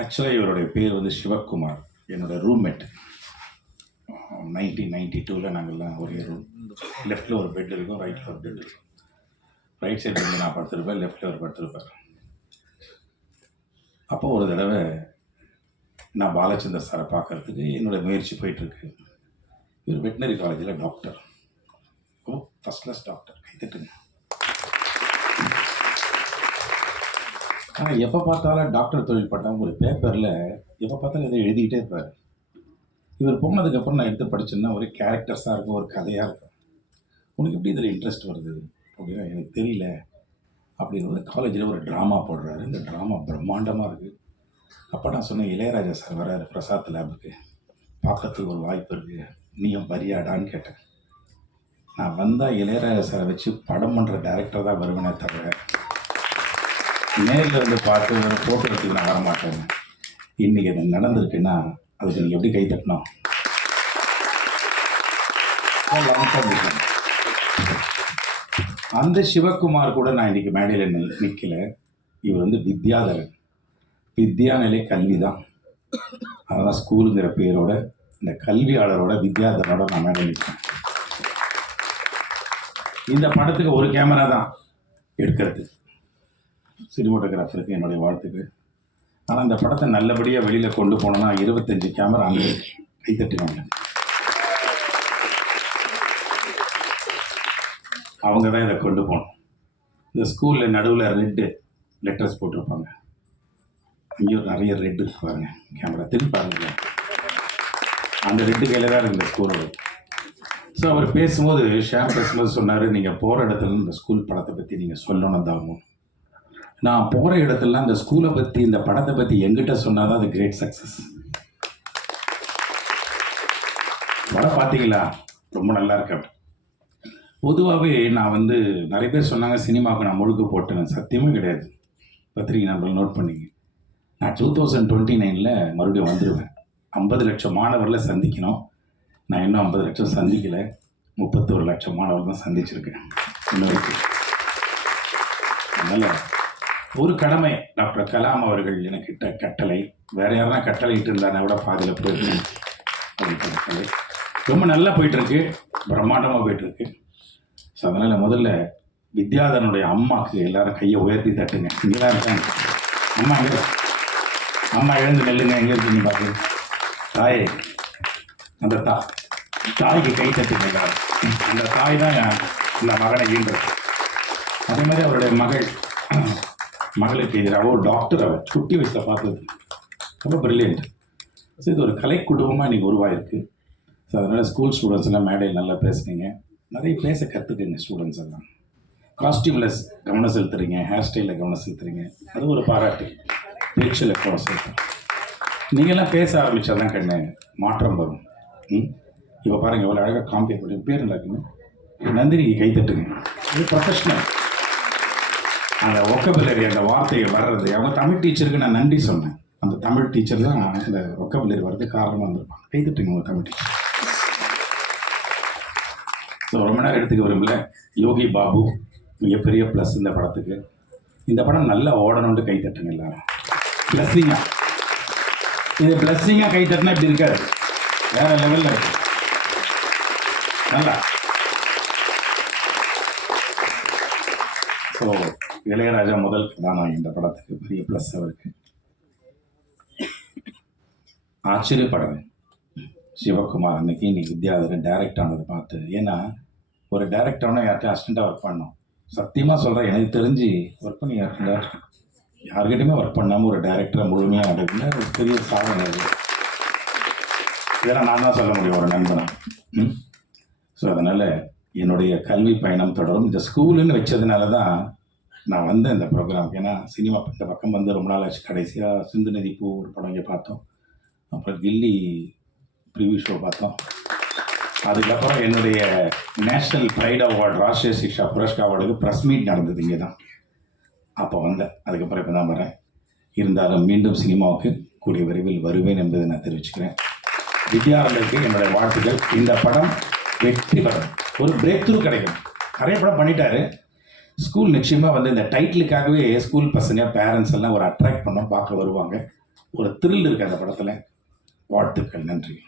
ஆக்சுவலாக இவருடைய பேர் வந்து சிவகுமார் என்னோட ரூம்மேட் நைன்டீன் நைன்டி டூவில் நாங்கள்லாம் ஒரே ரூம் லெஃப்ட்டில் ஒரு பெட் இருக்கும் ரைட்டில் ஒரு பெட் இருக்கும். ரைட் சைடு வந்து நான் படுத்திருப்பேன் லெஃப்ட்டில் ஒரு படுத்திருப்பார். அப்போ ஒரு தடவை நான் பாலச்சந்தர் சாரை பார்க்கறதுக்கு என்னோட முயற்சி போயிட்டுருக்கு. இவர் வெட்டினரி காலேஜில் doctor oh first class doctor கைத்தட்டுங்க ஆனால் எப்போ பார்த்தாலும் டாக்டர் தொழில் பட்டம் ஒரு பேப்பரில் எப்போ பார்த்தாலும் இதை எழுதிக்கிட்டே இருப்பார். இவர் போனதுக்கப்புறம் நான் எடுத்து படிச்சேன்னா ஒரு கேரக்டர்ஸாக இருக்கும் ஒரு கதையாக இருக்கும். உனக்கு எப்படி இதில் இன்ட்ரெஸ்ட் வருது? அப்படின்னா எனக்கு தெரியல. அப்படின்னு காலேஜில் ஒரு ட்ராமா போடுறாரு. இந்த ட்ராமா பிரம்மாண்டமாக இருக்குது அப்போ நான் சொன்னேன் இளையராஜா சார் வராரு பிரசாத் லேபுக்கு பார்க்கறதுக்கு ஒரு வாய்ப்பு இருக்குது நீயும் வரியாடான்னு கேட்டேன். நான் வந்தால் இளையராஜா சாரை வச்சு படம் பண்ணுற டேரக்டர் தான் வருவேனே தவிர நேரில் இருந்து பார்த்து ஒரு ஃபோட்டோ எடுத்துக்கு நான் வரமாட்டேன். இன்றைக்கி அது நடந்திருக்குன்னா அதுக்கு நீங்கள் எப்படி கை தட்டணும்? அந்த சிவகுமார் கூட நான் இன்னைக்கு மேடையில் நில் நிற்கல இவர் வந்து வித்யாதரன். வித்யாநிலை கல்வி தான் அதெல்லாம் ஸ்கூலுங்கிற பேரோட இந்த கல்வியாளரோட வித்யாதரனோட நான் மேடையில் நிற்கிறேன் இந்த படத்துக்கு ஒரு கேமரா தான் எடுக்கிறது. சினிமாட்டோகிராஃபருக்கு என்னுடைய வாழ்த்துக்கள். ஆனால் இந்த படத்தை நல்லபடியாக வெளியில் கொண்டு போனோம்னா இருபத்தஞ்சு கேமரா அங்கே கைத்தட்டுவாங்க அவங்க தான் இதை கொண்டு போகணும் இந்த ஸ்கூலில் நடுவில் ரெட்டு லெட்டர்ஸ் போட்டிருப்பாங்க. அங்கேயும் நிறைய ரெட் இருப்பாங்க கேமரா திருப்பி பாருங்க. அந்த ரெட்டு கையில் தான் இந்த ஸ்கூலோட ஸோ அவர் பேசும்போது ஷேர் பேசும்போது சொன்னார் நீங்கள் போகிற இடத்துல இந்த ஸ்கூல் படத்தை பற்றி நீங்கள் சொல்லணும் தான் நான் போகிற இடத்துல இந்த ஸ்கூலை பற்றி இந்த படத்தை பற்றி எங்கிட்ட சொன்னால் தான் அது கிரேட் சக்ஸஸ் படம் பார்த்தீங்களா? ரொம்ப நல்லா இருக்கு. பொதுவாகவே நான் வந்து நிறைய பேர் சொன்னாங்க சினிமாவுக்கு நான் முழுக்க போட்டேன். சத்தியமும் கிடையாது. பத்திரிகை நம்பர் நோட் பண்ணிங்க. நான் டூ தௌசண்ட் டுவெண்ட்டி நைனில் மறுபடியும் வந்துடுவேன் ஐம்பது லட்சம் மாணவரில் சந்திக்கணும். நான் இன்னும் ஐம்பது லட்சம் சந்திக்கலை. முப்பத்தோரு லட்சம் மாணவர் தான் சந்திச்சிருக்கேன். இன்னும் அதனால் ஒரு கடமை டாக்டர் கலாம் அவர்கள் எனக்கிட்ட கட்டளை. வேற யாருன்னா கட்டளை இட்டு இருந்தாருன்னா கூட பாதியில் போயிருக்கேன் கட்டளை. ரொம்ப நல்லா போயிட்டுருக்கு. பிரம்மாண்டமாக போயிட்டுருக்கு. ஸோ அதனால் முதல்ல வித்யாதனுடைய அம்மாவுக்கு எல்லாரும் கையை உயர்த்தி தட்டுங்க. இங்கே தான் இருக்காங்க. அம்மா எங்கே? அம்மா எழுந்து நெல்லுங்க. எங்கே இருக்கீங்க பார்த்து தாயே அந்த தா தாய்க்கு கை தட்டுங்க எல்லாரும். அந்த தாய் தான் இந்த மகனை ஈன்றது அதே மாதிரி அவருடைய மகள். மகளுக்கு எதிராக ஒரு டாக்டர் அவர் குட்டி வயசில் பார்த்தது. ரொம்ப பிரில்லியன்ட் ஸோ இது ஒரு கலை குடும்பமாக இன்றைக்கி உருவாயிருக்கு. ஸோ அதனால் ஸ்கூல் ஸ்டூடெண்ட்ஸ் எல்லாம் மேடையில் நல்லா பேசுனீங்க. நிறைய பேச கற்றுக்குங்க ஸ்டூடெண்ட்ஸ் எல்லாம். காஸ்டியூமில் கவனம் செலுத்துறீங்க ஹேர் ஸ்டைலில் கவனம் செலுத்துறீங்க. அது ஒரு பாராட்டு. பேச்சில் கவனம் செலுத்துறீங்க. நீங்கள்லாம் பேச ஆரம்பித்தா தான் கண்ணு மாற்றம் வரும். ம்? இப்போ பாருங்கள் இவ்வளோ அழகாக காமிக்க பண்ணி பேர் நல்லா இருக்குன்னு நந்தினிக்கு கை தட்டுங்க. இது ப்ரொஃபஷ்னல் அந்த ஒக்கபிலரி அந்த வார்த்தையை வர்றது. அவங்க தமிழ் டீச்சருக்கு நான் நன்றி சொன்னேன். அந்த தமிழ் டீச்சர் தான் இந்த ஒக்கபிலரி வர்றது காரணமாக வந்திருப்பாங்க கை உங்கள் தமிழ் டீச்சர் ஸோ ரொம்ப நேரம் எடுத்துக்க விரும்பல. யோகி பாபு மிகப்பெரிய ப்ளஸ் இந்த படத்துக்கு. இந்த படம் நல்லா ஓடணும்னு கை தட்டுங்க எல்லாரும். பிளஸ்ஸிங்காக இது பிளஸ்ஸிங்காக கை தட்டினா இப்படி இருக்காது. வேற லெவலில் இருக்கு. நல்லா. ஸோ இளையராஜா முதல் கதாநாயகன் இந்த படத்துக்கு பெரிய ப்ளஸ் அவருக்கு. ஆச்சரியப்படுறேன் சிவகுமார் அன்னைக்கு இன்னைக்கு வித்யாதரன் டைரக்ட் ஆனது பார்த்து ஏன்னா ஒரு டைரக்ட் ஆனால் யார்கிட்ட அசிஸ்டண்ட்டாக ஒர்க் பண்ணோம் சத்தியமாக சொல்கிறேன் எனக்கு தெரிஞ்சு ஒர்க் பண்ணி யார்கிட்ட? யார்கிட்டயுமே ஒர்க் பண்ணாமல் ஒரு டைரக்டரை முழுமையாக நடக்குன்னா ஒரு பெரிய சாதனை அது. இதெல்லாம் நான் தான் சொல்ல முடியும் ஒரு நண்பனா. ஸோ அதனால் என்னுடைய கல்வி பயணம் தொடரும். இந்த ஸ்கூலுன்னு வச்சதுனால தான் நான் வந்தேன் இந்த ப்ரோக்ராம் ஏன்னா சினிமா இந்த பக்கம் வந்து ரொம்ப நாள் ஆச்சு. கடைசியாக சிந்து நதி பூ ஒரு படம் இங்கே பார்த்தோம். அப்புறம் கில்லி ப்ரிவியூ ஷோ பார்த்தோம். அதுக்கப்புறம் என்னுடைய national pride award Rashtriya Shiksha Puraskar அவார்டுக்கு press meet நடந்தது இங்கே தான் அப்போ வந்தேன். அதுக்கப்புறம் இப்போ தான் வரேன். இருந்தாலும் மீண்டும் சினிமாவுக்கு கூடிய விரைவில் வருவேன் என்பதை நான் தெரிவிச்சுக்கிறேன். வித்யாரம்பருக்கு என்னுடைய வாழ்த்துக்கள். இந்த படம் வெற்றி படம். ஒரு பிரேக் த்ரூ கிடைக்கும். நிறைய படம் பண்ணிட்டாரு. ஸ்கூல் நிச்சயமாக வந்து இந்த டைட்டிலுக்காகவே ஸ்கூல் பசங்க பேரண்ட்ஸ் எல்லாம் ஒரு அட்ராக்ட் பண்ண பார்க்க வருவாங்க. ஒரு த்ரில் இருக்குது அந்த படத்தில். வாழ்த்துக்கள். நன்றி.